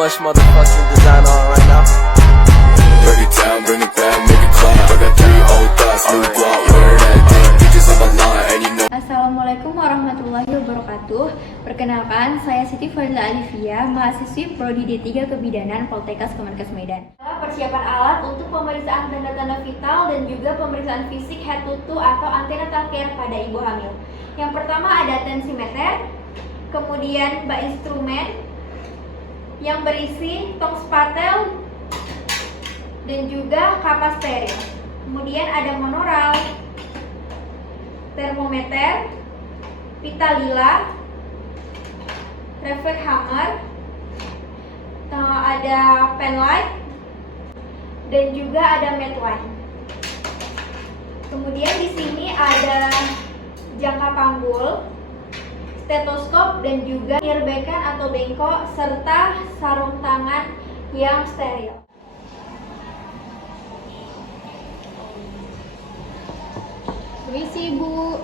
much motherfucking design on right now. Break it down, bring it back, make it clap. I got 3 old thoughts, new guap, wear that thing. Pictures on my line, and you know. Assalamualaikum warahmatullahi wabarakatuh. Perkenalkan, saya Siti Fadila Alivia, mahasiswi Prodi D3 Kebidanan Poltekkes Kemenkes Medan. Persiapan alat untuk pemeriksaan tanda-tanda vital dan juga pemeriksaan fisik head to toe atau antenatal care pada ibu hamil. Yang pertama ada tensimeter, kemudian bak instrumen yang berisi tong spatel dan juga kapas steril. Kemudian ada monoral, termometer, pita lila, reflex hammer, ada pen light, dan juga ada mat light. Kemudian di sini ada jangka panggul, stetoskop, dan juga ear beacon atau bengkok, serta sarung tangan yang steril. Permisi, Bu.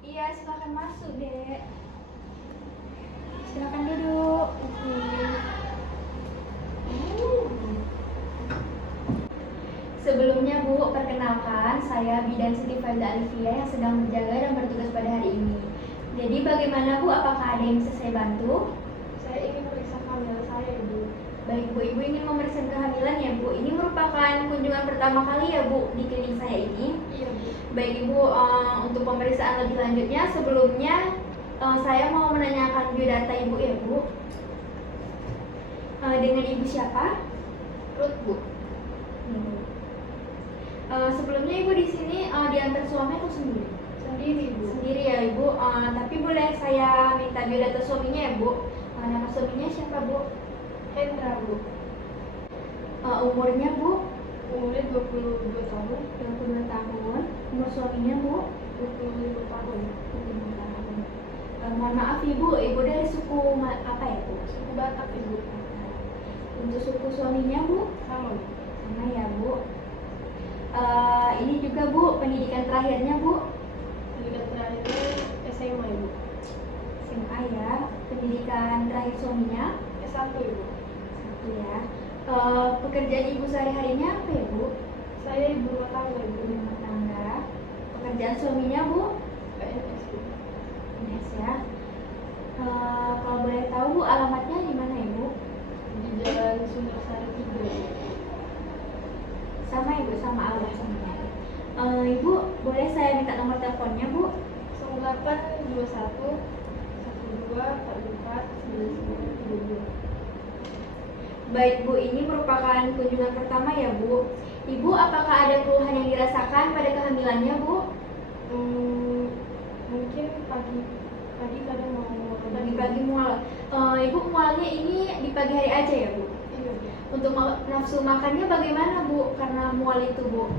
Iya, silakan masuk, Dek. Silakan duduk. Sebelumnya, Bu, perkenalkan saya Bidan Siti Fadila Alivia yang sedang berjaga dan bertugas pada hari ini. Jadi bagaimana, Bu? Apakah ada yang bisa saya bantu? Saya ingin periksa kehamilan saya, Bu. Baik, Bu. Ibu ingin memeriksa kehamilan ya, Bu? Ini merupakan kunjungan pertama kali ya, Bu, di klinik saya ini? Iya, Bu. Baik, Ibu. Untuk pemeriksaan lebih lanjutnya, sebelumnya saya mau menanyakan biodata Ibu ya, Bu. Dengan Ibu siapa? Ruth, Bu. Sebelumnya Ibu di sini diantar suami atau sendiri? Sendiri, Bu. Sendiri ya, Ibu. Tapi boleh saya minta biodata suaminya ya, Bu? Nama suaminya siapa, Bu? Hendra, Bu. Umurnya, Bu? Umurnya 22 tahun. 22 tahun. Umur suaminya, Bu? 25 tahun. 25 tahun. Mohon maaf Ibu, Ibu dari suku apa ya, Bu? Suku Batak, Ibu. Untuk suku suaminya, Bu? Sama, Bu. Sama ya, Bu. Ini juga, Bu, pendidikan terakhirnya, Bu? Pendidikan terakhirnya SMA, Ibu. SMA ya. Pendidikan terakhir suaminya? S1, Ibu. Satu ya. Pekerjaan Ibu sehari-harinya apa ya, Bu? Saya ibu rumah tangga, Ibu Ibu. rumah tangga. Pekerjaan suaminya, Bu? PNS, Bu. PNS ya. Kalau boleh tahu, Bu, alamatnya di mana, Ibu? Di Jalan Sundarsari 3, Ibu. Sama Ibu, sama alamat suaminya. Ibu, boleh saya minta nomor teleponnya, Bu? 0821 12 44 99 32. Baik, Bu, ini merupakan kunjungan pertama ya, Bu. Ibu, apakah ada keluhan yang dirasakan pada kehamilannya, Bu? Mungkin pagi kadang mau Pagi-pagi mual. Ibu mualnya ini di pagi hari aja ya, Bu? Iya, Bu. Untuk nafsu makannya bagaimana, Bu? Karena mual itu, Bu.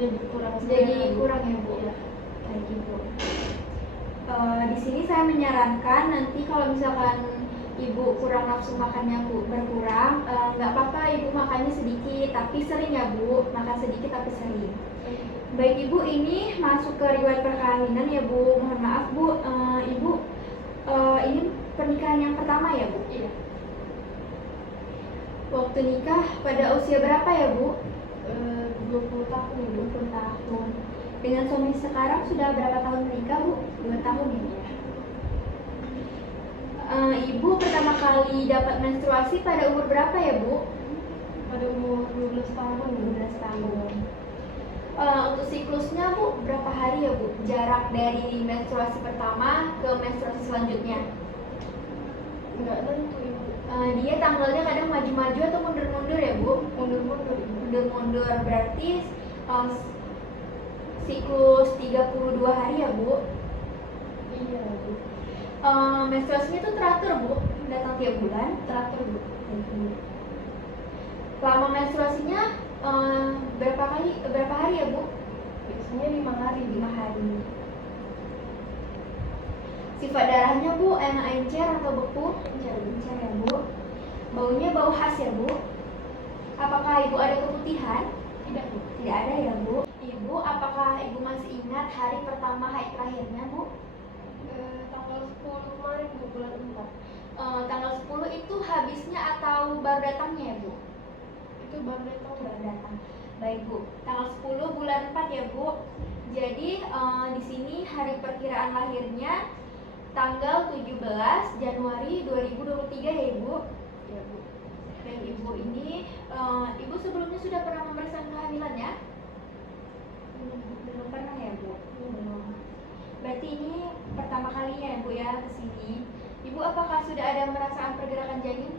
Jadi kurang Ya, Bu. Iya. Baik, Ibu. Di sini saya menyarankan nanti kalau misalkan Ibu kurang nafsu makannya, Bu, berkurang, nggak apa-apa Ibu makannya sedikit, tapi sering ya, Bu. Makan sedikit tapi sering. Baik, Ibu, ini masuk ke riwayat perkawinan ya, Bu. Mohon maaf, Bu. Ibu, ini pernikahan yang pertama ya, Bu? Iya. Waktu nikah pada usia berapa ya, Bu? 20 tahun, Ibu. 20 tahun. Dengan suami sekarang sudah berapa tahun menikah, Bu? 2 tahun ya? Ibu pertama kali dapat menstruasi pada umur berapa ya, Bu? Pada umur 12 tahun. 12 tahun. Untuk siklusnya, Bu, berapa hari ya, Bu? Jarak dari menstruasi pertama ke menstruasi selanjutnya? Enggak tentu, Ibu. Dia tanggalnya kadang maju-maju atau mundur-mundur ya, Bu? Mundur-mundur, Ibu. Mundur-mundur berarti siklus 32 hari ya, Bu? Iya, Bu. Menstruasinya itu teratur, Bu? Datang tiap bulan? Teratur, Bu. Lama menstruasinya berapa hari ya, Bu? Biasanya 5 hari. 5 hari. Sifat darahnya, Bu, encer atau beku? Encer ya, Bu. Baunya bau khas ya, Bu? Apakah Ibu ada keputihan? Tidak, Bu. Tidak ada ya, Bu. Ibu, apakah Ibu masih ingat hari pertama haid terakhirnya, Bu? Tanggal 10 kemarin, Bu, bulan 4. habisnya atau baru datangnya ya Bu? Itu baru datang. Baru datang. Baik Bu, tanggal 10 bulan 4 ya Bu. Jadi di sini hari perkiraan lahirnya tanggal 17 Januari 2023 ya Ibu. Ya Bu. Dan Ibu ini, Ibu sebelumnya sudah pernah memeriksakan kehamilan ya? Belum pernah ya Bu? Belum. Berarti ini pertama kalinya ya Bu ya kesini. Ibu apakah sudah ada merasakan pergerakan janin?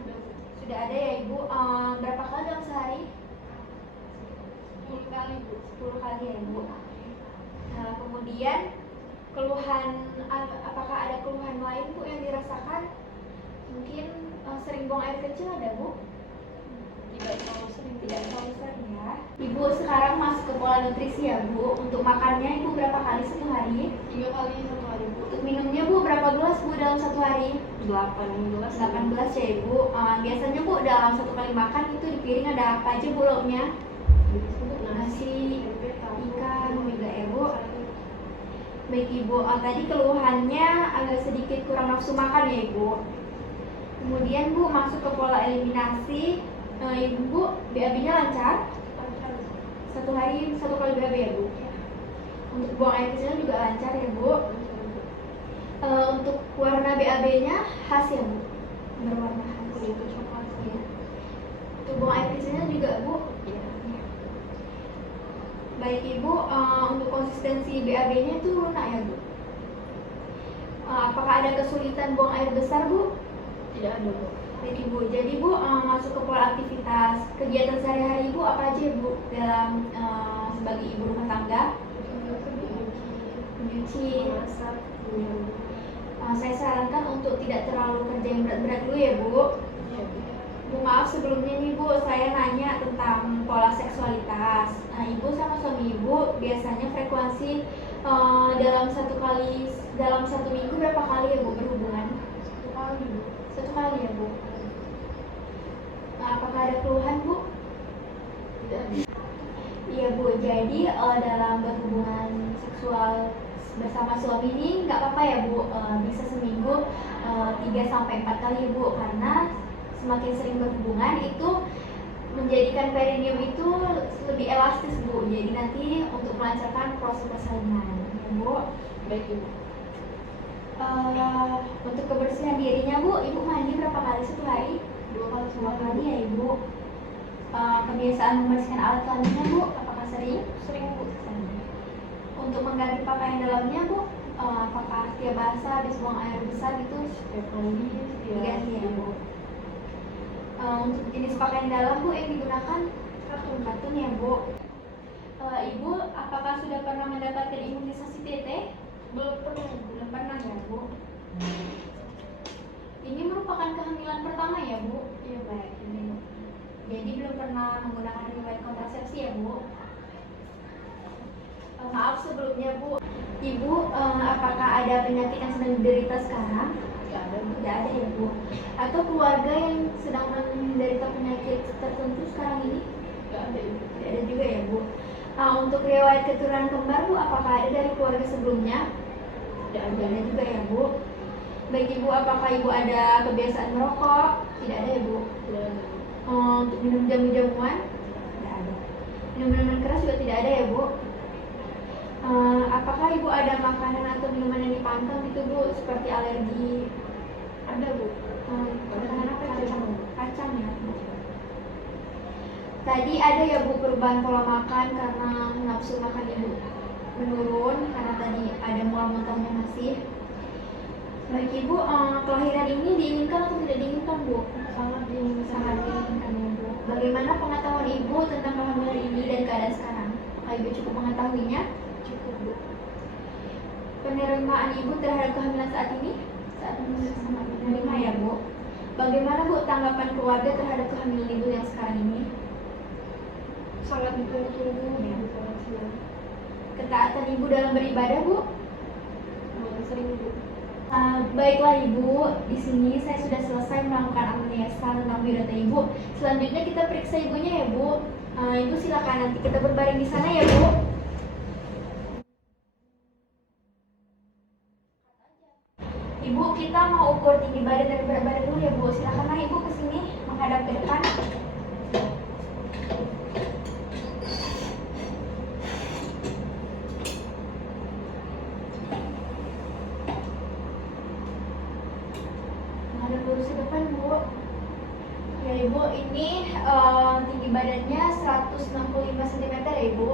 Sudah Bu. Sudah ada ya Ibu. Berapa kali dalam sehari? 10 kali Bu. 10 kali ya Ibu. Nah, kemudian keluhan, apakah ada keluhan lain Bu yang dirasakan? Mungkin sering buang air kecil ada Bu? Tidak terlalu sering. Tidak terlalu sering ya. Ibu sekarang masuk ke pola nutrisi ya Bu. Untuk makannya Ibu berapa kali satu hari? 3 kali satu hari Bu. Untuk minumnya Bu berapa gelas Bu dalam satu hari? 18. 18 ya Ibu. Biasanya Bu dalam satu kali makan itu di piring ada apa aja Bu lauknya? Nasi, ikan, juga ya Bu. Baik Ibu, tadi keluhannya agak sedikit kurang nafsu makan ya Ibu. Kemudian Bu masuk ke pola eliminasi. Ibu BAB-nya lancar? Satu hari satu kali BAB ya Bu. Untuk buang air kecilnya juga lancar ya Bu. Untuk warna BAB-nya khas ya Bu? Berwarna khas. Kuning ke coklat. Ya. Untuk buang air kecilnya juga Bu? Iya. Baik Ibu, untuk konsistensi BAB-nya itu lunak ya Bu? Apakah ada kesulitan buang air besar Bu? Tidak ada Bu. Baik Ibu, jadi Bu masuk ke pola aktivitas kegiatan sehari-hari Ibu apa aja Bu dalam sebagai ibu rumah tangga? Menyuci, Masak. saya sarankan untuk tidak terlalu kerja yang berat-berat dulu ya Bu. Iya Bu. Bu maaf sebelumnya nih Bu, saya nanya tentang pola seksualitas. Nah, Ibu sama suami Ibu biasanya frekuensi dalam satu minggu berapa kali ya Bu berhubungan? 1 kali Bu. Satu kali ya Bu. Nah, apakah ada keluhan Bu? Tidak ada. Iya Bu, jadi dalam berhubungan seksual bersama suami ini nggak apa-apa ya Bu, bisa seminggu 3-4 kali Bu, karena semakin sering berhubungan itu menjadikan perineum itu lebih elastis Bu, jadi nanti untuk melancarkan proses persalinan ya Bu. Baik Ibu. Untuk kebersihan dirinya Bu, Ibu mandi berapa kali satu hari? 2 kali 2 kali ya Ibu. Kebiasaan membersihkan alat kelaminnya Bu, apakah sering? Sering Bu. Untuk mengganti pakaian dalamnya Bu, apakah tiap basah habis buang air besar itu Setiap mandi diganti ya Bu? Untuk jenis pakaian dalam Bu yang digunakan katun ya Bu. Ibu apakah sudah pernah mendapatkan imunisasi TT? Belum pernah Bu. Belum pernah ya Bu. Ini merupakan kehamilan pertama ya Bu? Iya Baik, ini. Jadi belum pernah menggunakan riwayat kontrasepsi ya Bu? Maaf sebelumnya Bu. Ibu apakah ada penyakit yang sedang diderita sekarang? Tidak ada Bu. Tidak ada ya Bu. Atau keluarga yang sedang menderita penyakit tertentu sekarang ini? Tidak ada Ibu. Tidak ada juga ya Bu. Untuk riwayat keturunan kembar Bu, apakah ada dari keluarga sebelumnya? Tidak ada. Tidak ada juga ya Bu. Baik Ibu, apakah Ibu ada kebiasaan merokok? Tidak ada ya Bu. Tidak ada. Untuk minum jamu-jamuan? Tidak ada. Minum minuman keras juga tidak ada ya Bu. Apakah Ibu ada makanan atau minuman yang dipantau gitu Bu, seperti alergi? Ada Bu. Makanan apa? Kacang ya. Tadi ada ya Bu perubahan pola makan karena nafsu makan Ibu menurun karena tadi ada mual muntahnya masih. Baik Ibu, kelahiran ini diinginkan atau tidak diinginkan Bu? Sangat diinginkan. Sangat diinginkan ya Bu. Bagaimana pengetahuan Ibu tentang kehamilan ini dan keadaan sekarang? Apakah Ibu cukup mengetahuinya? Cukup Bu. Penerimaan Ibu terhadap kehamilan saat ini? Saat ini sangat menerima ya Bu. Bagaimana Bu tanggapan keluarga terhadap kehamilan Ibu yang sekarang ini? Sangat ditunggu-tunggu Ya. Bu. Sangat senang. Ketaatan Ibu dalam beribadah Bu? Sering Bu. Baiklah Ibu, di sini saya sudah selesai melakukan anamnesa tentang biodata Ibu. Selanjutnya kita periksa Ibunya ya Bu. Ibu silakan nanti kita berbaring di sana ya Bu. Ibu, kita kita mau ukur tinggi badan dan berat badan dulu ya Bu. Silakan Ibu ke sini menghadap ke depan. Menghadap lurus ke depan Bu. Ya Ibu, ini tinggi badannya 165 cm ya Ibu.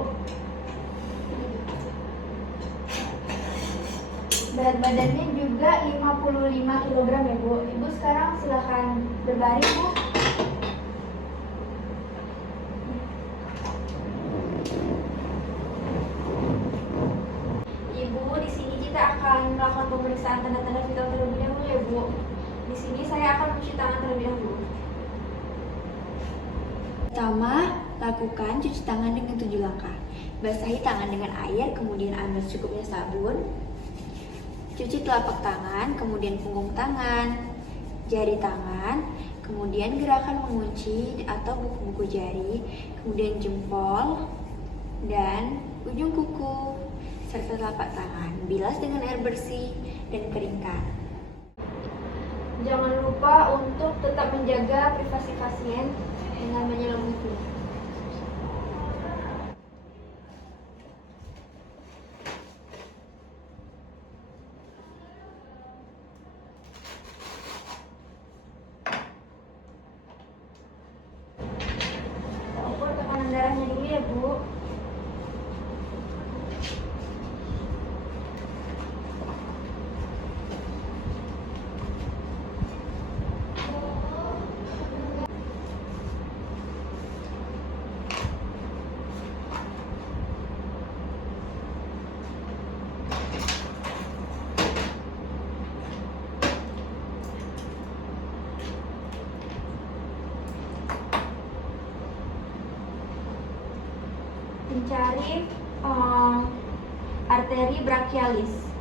Berat badannya juga 55 kg ya Bu. Ibu sekarang silahkan berbaring Bu. Ibu, di sini kita akan melakukan pemeriksaan tanda-tanda vital terlebih dahulu ya Bu. Di sini saya akan mencuci tangan terlebih dahulu. Pertama, lakukan cuci tangan dengan 7 langkah. Basahi tangan dengan air, kemudian ambil secukupnya sabun. Cuci telapak tangan, kemudian punggung tangan, jari tangan, kemudian gerakan mengunci atau buku-buku jari, kemudian jempol, dan ujung kuku, serta telapak tangan. Bilas dengan air bersih dan keringkan. Jangan lupa untuk tetap menjaga privasi pasien dengan menyelimuti. Kita ukur tekanan darahnya dulu ya Bu. Mencari arteri brachialis.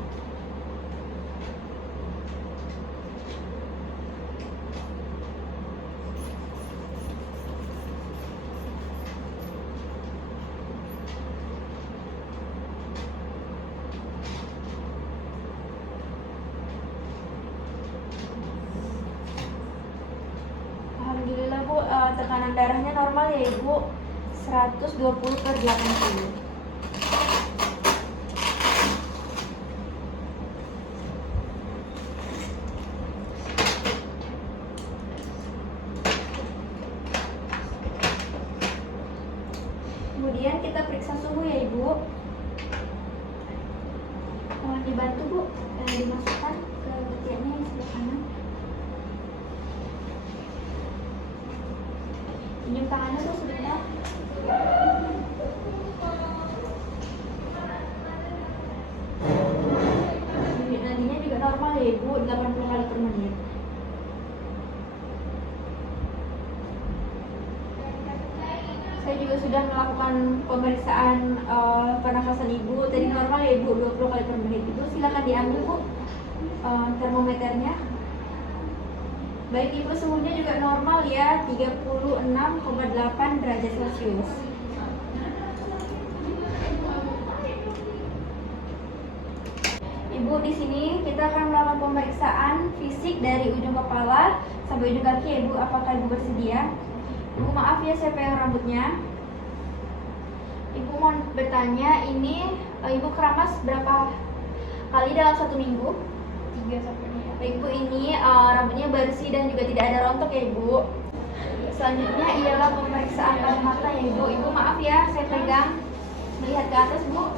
Alhamdulillah Bu, tekanan darahnya normal ya Ibu. 120/80. Kemudian kita periksa suhu ya Ibu. Mohon dibantu Bu, dimasukkan ke ketiaknya yang sebelah kanan. Pinjam tangannya Bu sebentar. Denyut nadinya juga normal ya Ibu, 80 kali per menit. Saya juga sudah melakukan pemeriksaan pernafasan Ibu. Tadi normal ya Ibu, 20 kali per menit. Ibu silakan diambil Bu termometernya. Baik Ibu, suhunya juga normal ya, 36,8 derajat Celcius. Ibu, di sini kita akan melakukan pemeriksaan fisik dari ujung kepala sampai ujung kaki ya Ibu. Apakah Ibu bersedia? Ibu maaf ya, saya pegang rambutnya. Ibu mau bertanya, ini Ibu keramas berapa kali dalam 1 minggu? 3 sampai 4. Baik Bu, ini rambutnya bersih dan juga tidak ada rontok ya Ibu. Selanjutnya ialah pemeriksaan pada mata ya Ibu. Ibu maaf ya, saya pegang, melihat ke atas Bu.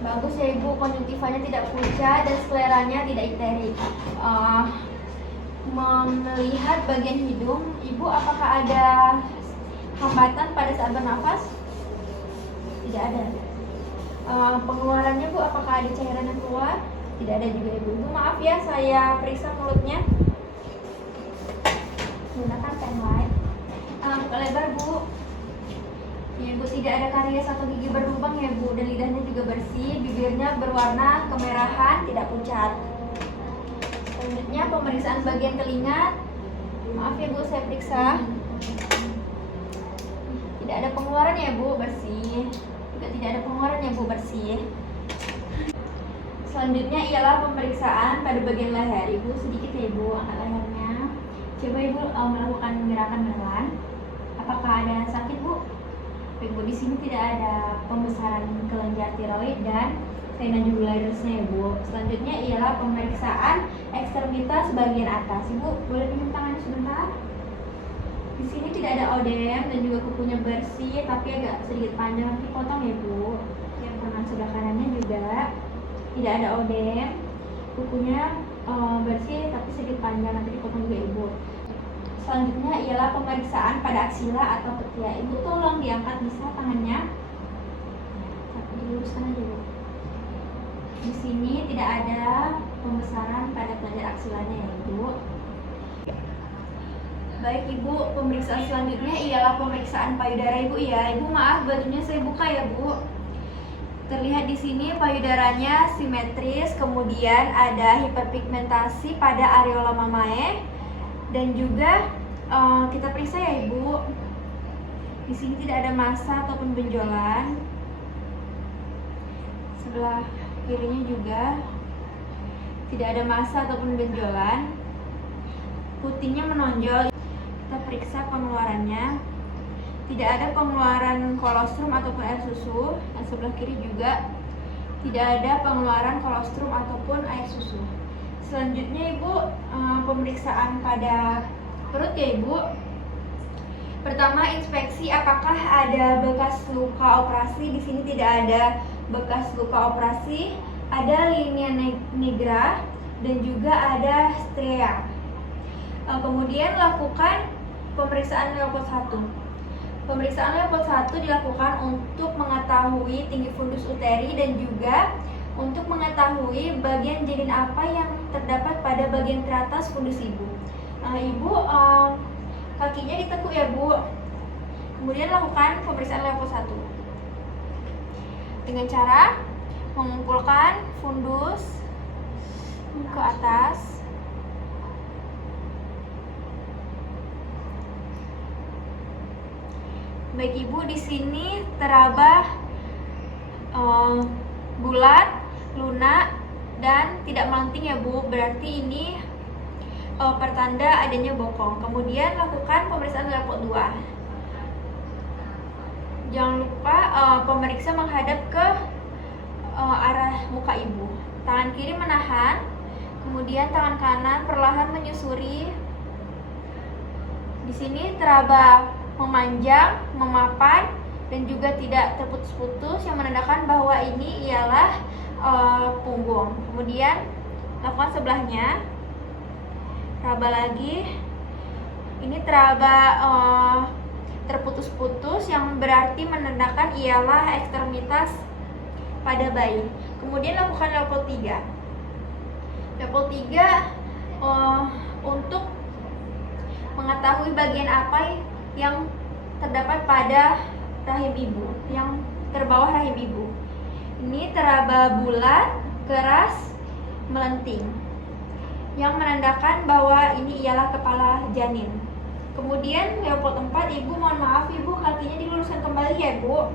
Bagus ya Ibu, konjungtivanya tidak pucat dan skleranya tidak ikterik. Melihat bagian hidung, Ibu apakah ada hambatan pada saat bernafas? Tidak ada. Pengeluarannya Bu, apakah ada cairan yang keluar? Tidak ada juga Ibu. Ibu maaf ya, saya periksa mulutnya. Gunakan pen light. Buka lebar Bu. Ya Bu, tidak ada karies atau gigi berlubang ya Bu, dan lidahnya juga bersih, bibirnya berwarna kemerahan, tidak pucat. Selanjutnya pemeriksaan bagian telinga. Maaf ya Bu, saya periksa. Tidak ada pengeluaran ya Bu, bersih. Juga tidak ada pengeluaran ya Bu, bersih. Selanjutnya ialah pemeriksaan pada bagian leher. Ibu sedikit ya Ibu, angkat lehernya. Coba Ibu melakukan gerakan menelan. Apakah ada sakit Bu? Ibu, di sini tidak ada pembesaran kelenjar tiroid dan vena jugularisnya ya Bu. Selanjutnya ialah pemeriksaan ekstremitas bagian atas. Ibu boleh pinjam tangannya sebentar. Di sini tidak ada odem dan juga kukunya bersih, tapi agak sedikit panjang, nanti potong ya Bu. Yang kanan sebelah kanannya juga tidak ada odem, kukunya bersih tapi sedikit panjang, nanti dipotong juga Ibu. Selanjutnya ialah pemeriksaan pada aksila atau ketiak. Ibu tolong diangkat bisa tangannya, tapi diluruskan aja Bu. Di sini tidak ada pembesaran pada kelenjar aksilanya ya Ibu. Baik Ibu, pemeriksaan selanjutnya ialah pemeriksaan payudara Ibu ya. Ibu maaf bajunya saya buka ya Bu. Terlihat di sini payudaranya simetris, kemudian ada hiperpigmentasi pada areola mamae dan juga kita periksa ya Ibu. Di sini tidak ada massa ataupun benjolan. Sebelah kirinya juga tidak ada massa ataupun benjolan. Putihnya menonjol. Kita periksa pengeluarannya. Tidak ada pengeluaran kolostrum ataupun air susu. Dan sebelah kiri juga tidak ada pengeluaran kolostrum ataupun air susu. Selanjutnya Ibu, pemeriksaan pada perut ya Ibu. Pertama, inspeksi apakah ada bekas luka operasi. Di sini tidak ada bekas luka operasi. Ada linea negra dan juga ada stria. Kemudian lakukan pemeriksaan Leopold 1. Pemeriksaan Leopold 1 dilakukan untuk mengetahui tinggi fundus uteri dan juga untuk mengetahui bagian janin apa yang terdapat pada bagian teratas fundus ibu. Ibu kakinya ditekuk ya Bu. Kemudian lakukan pemeriksaan Leopold 1 dengan cara mengumpulkan fundus ke atas. Baik Ibu, di sini teraba bulat, lunak, dan tidak melenting ya Bu. Berarti ini pertanda adanya bokong. Kemudian lakukan pemeriksaan Leopold 2. Jangan lupa pemeriksa menghadap ke arah muka Ibu. Tangan kiri menahan, kemudian tangan kanan perlahan menyusuri. Di sini teraba memanjang, memapan, dan juga tidak terputus-putus yang menandakan bahwa ini ialah punggung. Kemudian lakukan sebelahnya, teraba lagi. Ini teraba terputus-putus yang berarti menandakan ialah ekstremitas pada bayi. Kemudian lakukan Leopold 3. Leopold 3 untuk mengetahui bagian apa yang terdapat pada rahim ibu, yang terbawah rahim ibu. Ini teraba bulat, keras, melenting, yang menandakan bahwa ini ialah kepala janin. Kemudian Leopold 4, Ibu mohon maaf Ibu, kakinya diluruskan kembali ya Bu.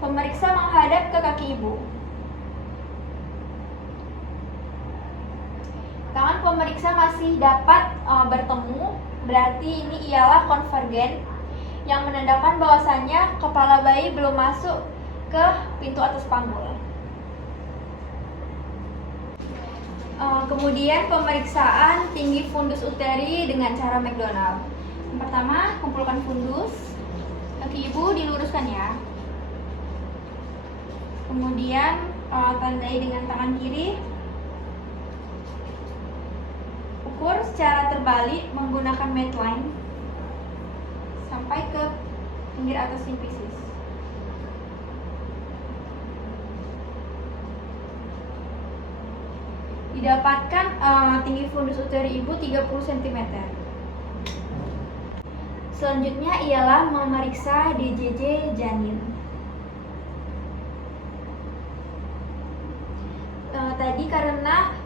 Pemeriksa menghadap ke kaki Ibu. Tangan pemeriksa masih dapat bertemu, berarti ini ialah konvergen, yang menandakan bahwasannya kepala bayi belum masuk ke pintu atas panggul. Kemudian pemeriksaan tinggi fundus uteri dengan cara McDonald. Yang pertama, kumpulkan fundus, kaki ibu diluruskan ya. Kemudian tandai dengan tangan kiri. Ukur secara terbalik menggunakan Medline sampai ke pinggir atas simfisis. Didapatkan tinggi fundus uteri ibu 30 cm. Selanjutnya ialah memeriksa DJJ janin. Tadi karena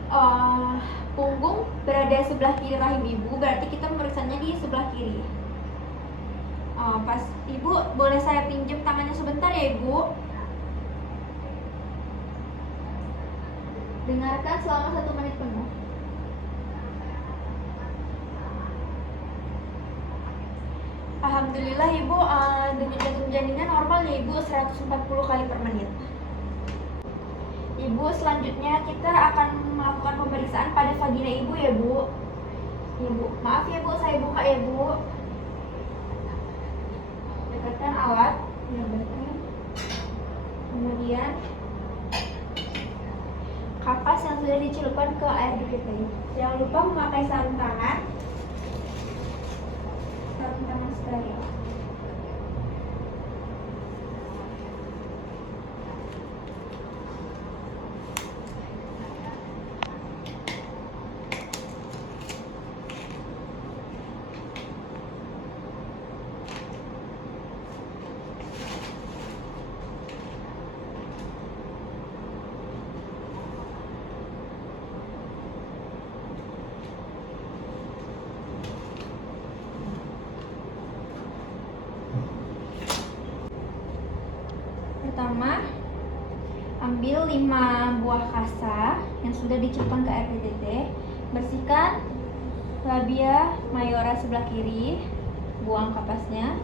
punggung berada sebelah kiri rahim ibu, berarti kita memeriksanya di sebelah kiri. Pas ibu, boleh saya pinjam tangannya sebentar ya ibu? Dengarkan selama 1 menit penuh. Alhamdulillah Ibu, denyut jantung janinnya normal ya Ibu, 140 kali per menit. Ibu, selanjutnya kita akan melakukan pemeriksaan pada vagina Ibu ya Bu. Ibu, maaf ya Bu, saya buka ya Bu. Dekatkan alat, ya betul. Kemudian kapas yang sudah dicelupkan ke air dikit lagi. Jangan lupa memakai sarung tangan. Sarung tangan steril. Pertama, ambil 5 buah kasa yang sudah dicelupkan ke air PTT. Bersihkan labia mayora sebelah kiri, buang kapasnya.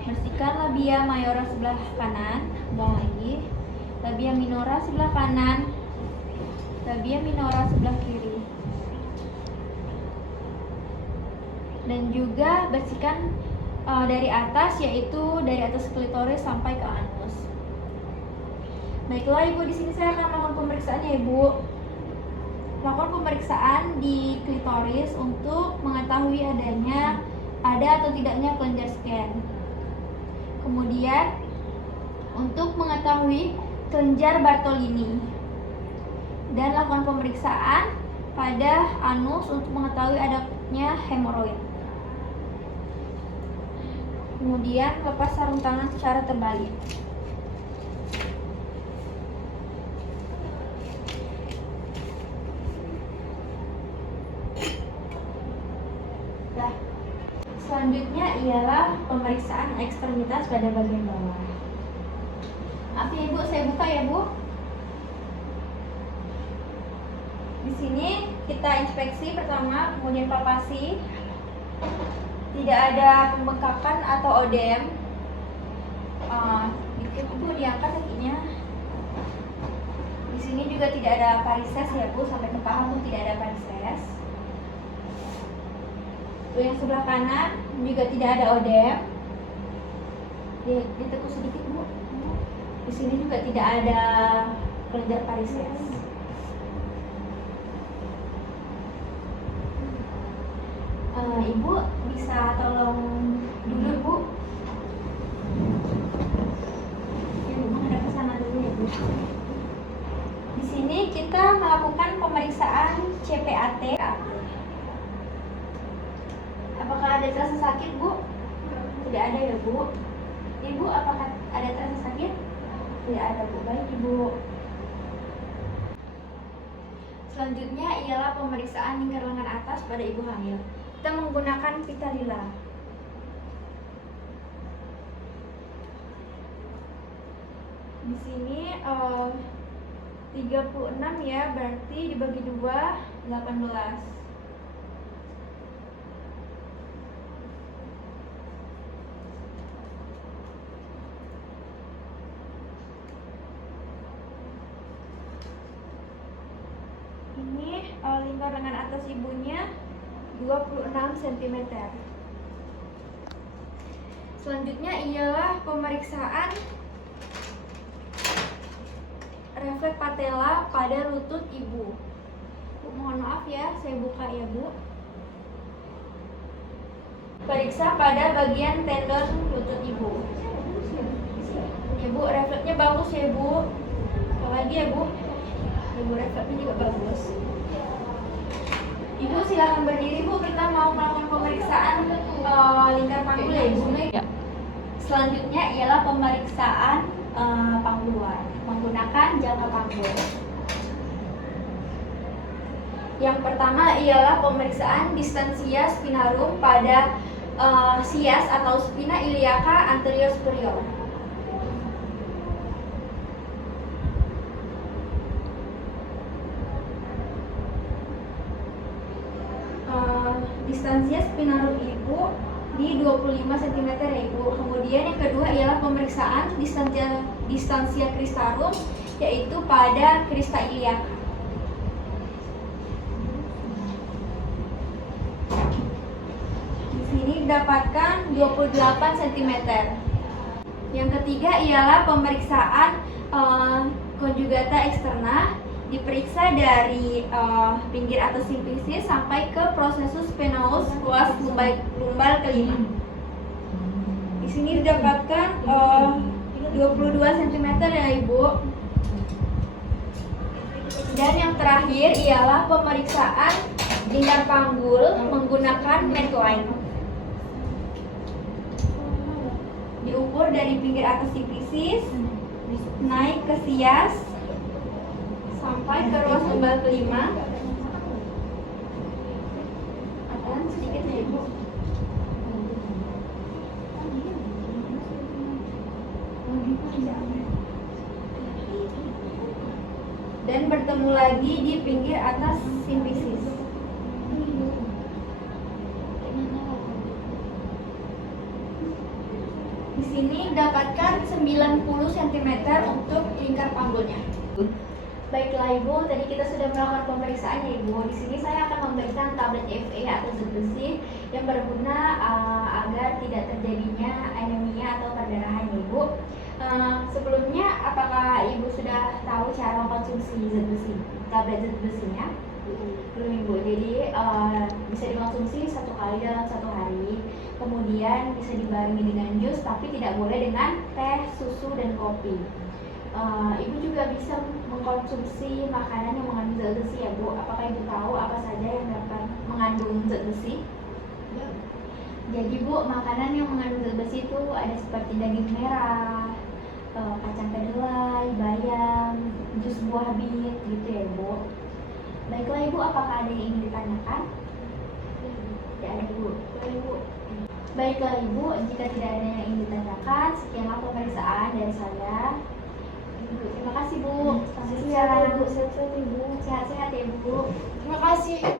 Bersihkan labia mayora sebelah kanan, buang lagi. Labia minora sebelah kanan, labia minora sebelah kiri. Dan juga bersihkan dari atas, yaitu dari atas klitoris sampai ke anus. Baiklah Ibu, di sini saya akan melakukan pemeriksaannya Ibu. Lakukan pemeriksaan di klitoris untuk mengetahui ada atau tidaknya kelenjar scan. Kemudian untuk mengetahui kelenjar Bartolini. Dan lakukan pemeriksaan pada anus untuk mengetahui adanya hemoroid. Kemudian lepas sarung tangan secara terbalik. Selanjutnya ialah pemeriksaan ekstremitas pada bagian bawah. Maaf ya Ibu, saya buka ya Bu. Di sini kita inspeksi pertama, kemudian palpasi. Tidak ada pembengkakan atau odem. Dikit Ibu diangkat kakinya. Di sini juga tidak ada varises ya Bu, sampai ke paha pun tidak ada varises. Yang sebelah kanan juga tidak ada odem. Ditekuk sedikit Bu. Di sini juga tidak ada kelenjar varises. Ibu bisa tolong duduk Bu. Ibu menghadap ke sana dulu ya Bu. Di sini kita melakukan pemeriksaan CPAT. Apakah ada terasa sakit Bu? Tidak ada ya Bu. Ibu, apakah ada terasa sakit? Tidak ada Bu. Baik Ibu. Selanjutnya ialah pemeriksaan lingkar lengan atas pada ibu hamil. Kita menggunakan pita lila. Di sini 36 ya, berarti dibagi 2, 18. Ini lingkar lengan atas ibunya 26 cm. Selanjutnya ialah pemeriksaan refleks patella pada lutut ibu. Bu, mohon maaf ya, saya buka ya Bu. Periksa pada bagian tendon lutut ibu. Ya Bu, refleksnya bagus ya Bu. Lagi ya Bu. Ibu, refleksnya juga bagus. Ibu silakan berdiri Bu, kita mau melakukan pemeriksaan lingkar panggul ya Ibu. Ya. Selanjutnya ialah pemeriksaan panggulan menggunakan jangka panggul. Yang pertama ialah pemeriksaan distansia spinarum pada sias atau spina iliaca anterior superior. distansia spinarum ibu di 25 cm ya ibu. Kemudian yang kedua ialah pemeriksaan distansia cristarum, yaitu pada crista iliaca. Di sini didapatkan 28 cm. Yang ketiga ialah pemeriksaan conjugata externa, diperiksa dari pinggir atas simplicis sampai ke processus spinalis ruas lumbal kelima. Di sini didapatkan 22 cm ya ibu. Dan yang terakhir ialah pemeriksaan lingkar panggul menggunakan Medline. Diukur dari pinggir atas simplicis naik ke sias sampai ke ruas lumbal kelima. Akan sedikit ya ibu. Dan bertemu lagi di pinggir atas simplicis. Di sini dapatkan 90 cm untuk lingkar panggulnya. Baiklah ibu, tadi kita sudah melakukan pemeriksaan ya ibu. Di sini saya akan memberikan tablet FA atau zat besi yang berguna agar tidak terjadinya anemia atau perdarahan ya ibu. Sebelumnya, apakah ibu sudah tahu cara mengkonsumsi zat besi, tablet zat besinya? Belum ibu. Jadi bisa dikonsumsi 1 kali dalam 1 hari. Kemudian bisa dibarengi dengan jus, tapi tidak boleh dengan teh, susu, dan kopi. Ibu juga bisa mengkonsumsi makanan yang mengandung zat besi ya bu. Apakah ibu tahu apa saja yang dapat mengandung zat besi? Ya. Jadi bu, makanan yang mengandung zat besi itu ada seperti daging merah, kacang kedelai, bayam, jus buah bit gitu ya bu. Baiklah ibu, apakah ada yang ingin ditanyakan? Tidak ada ibu. Baiklah ibu, jika tidak ada yang ingin ditanyakan, sekianlah pemeriksaan dari saya. Terima kasih bu. Selamat siang. Sehat-sehat ibu. Sehat-sehat ya bu. Terima kasih.